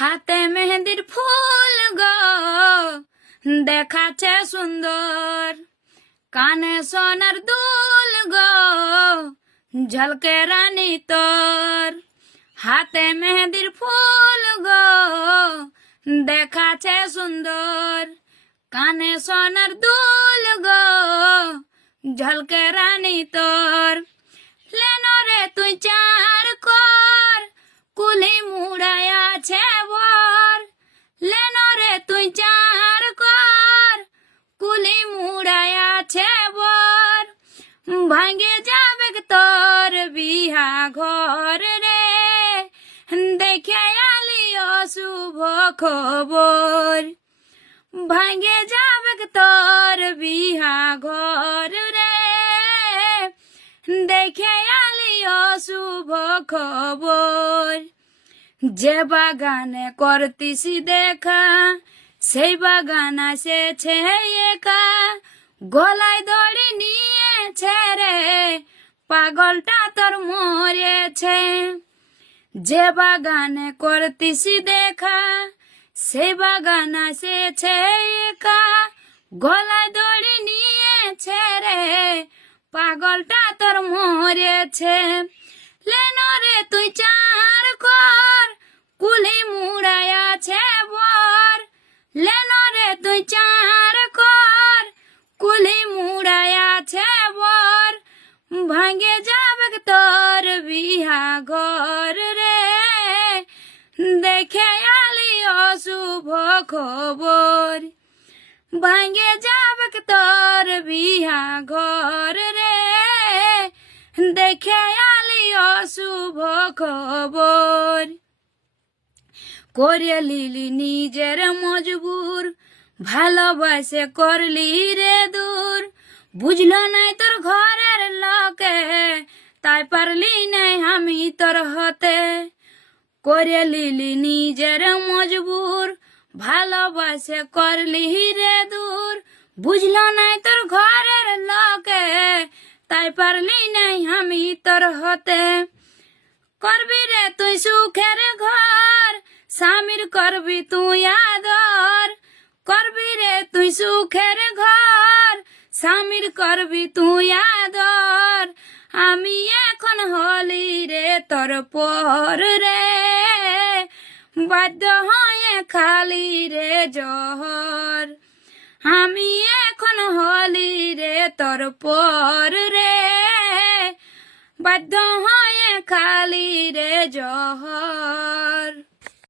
হাতে মেহেদির ফুল গো দেখাচ্ছে সুন্দর, কানে সোনার দুল গো ঝলকে রানী তোর। হাতে মেহেদির ফুল গো দেখাচ্ছে সুন্দর, কানে সোনার দুল গো ঝলকে রানী তোর। লেনো রে তুই চার কর, কুলি মুড়ায় আছে বর। লেনো রে তুই চার কর, কুলি মুড়ায় আছে বর। ভাঙ্গে যাবে তোর বিহা ঘর রে, দেখে আলি অশুভ খবর। ভাঙ্গে যাবে তোর বিহা ঘর রে, দেখে আলি অশুভ খবর। যে বাগানে করতিসি দেখা, সেই বাগান আসেছে একা। গলায় দড়ি নিয়েছে রে, পাগলটা তোর মরেছে। যে বাগানে করতিসি দেখা, সেই বাগান আসেছে একা। গলায় দড়ি নিয়েছে রে, পাগলটা তোর মরেছে। লেনো রে তুই চার কর, কুলি মুড়ায় আছে বর। লেনো রে তুই চার কর, কুলি মুড়ায় আছে বর। ভাঙ্গে যাবে তোর বিহা ঘর রে, দেখে আলি অশুভ খবর। ভাঙ্গে যাবে তোর বিহা ঘর রে, দেখে আলি অশুভ খবর। করে লিলি নিজের মজবুর, ভালোবাসে করলি রে দূর। বুঝলো নাই তোর ঘরের লোকে, তাই পারলি নাই আমি তোর হতে। করে লিলি নিজের মজবুর, ভালোবাসে করলি রে দূর। বুঝলো নাই তোর ঘরের লোকে, তাই পারলি নাই আমি তোর হতে। করবি রে তুই সুখের ঘর, স্বামীর করবি তুই আদর। করবি রে তুই সুখের ঘর, স্বামীর করবি তুই আদর। আমি এখন হলি রে তোর পর রে, বাধ্য হয়ে খালি রে জহর। আমি এখন হলি রে তোর পর রে, বাধ্য হয়ে খালি রে জহর।